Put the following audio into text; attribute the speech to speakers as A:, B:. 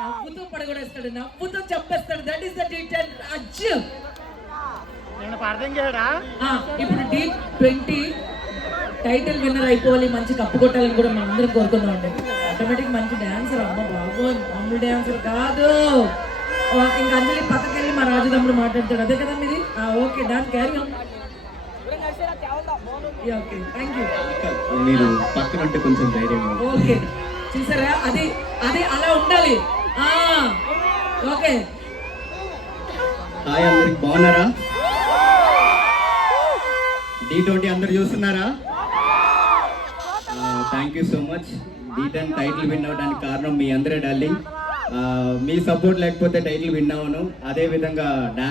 A: నవ్వుతూ పడగొడేస్తాడు నవ్వుతూ చంపేస్తాడు. దట్ ఈస్ దీట్ అండ్ అర్జున్
B: నేను అర్థం చేయడా?
A: ఇప్పుడు డీ ట్వంటీ టైటిల్ విన్నర్ అయిపోవాలి మంచి కప్పు కొట్టాలని కూడా మనం అందరం కోరుకుందాం అండి. ఆటోమేటిక్ మంచి డాన్సర్ అమ్మ బాబు మామూలు డాన్సర్ కాదు. ఇంకా అంజలి పక్కకి వెళ్ళి మా రాజు తమ్ముడు మాట్లాడతాడు. అదే కదా మీది? Okay don't carry okay thank you
C: మీరు పక్కన కొంచెం ధైర్యం.
A: ఓకే చూసారా? అది అది అలా ఉండాలి. ఓకే.
C: హాయ్ అందరికి బాగున్నారా? డి ట్వంటీ అందరు చూస్తున్నారా? Thank you so much D ten title win అవడానికి కారణం మీ అందరే డార్లింగ్ మీ సపోర్ట్ లేకపోతే టైటిల్ విన్ అవ్వను. అదే విధంగా డాన్స్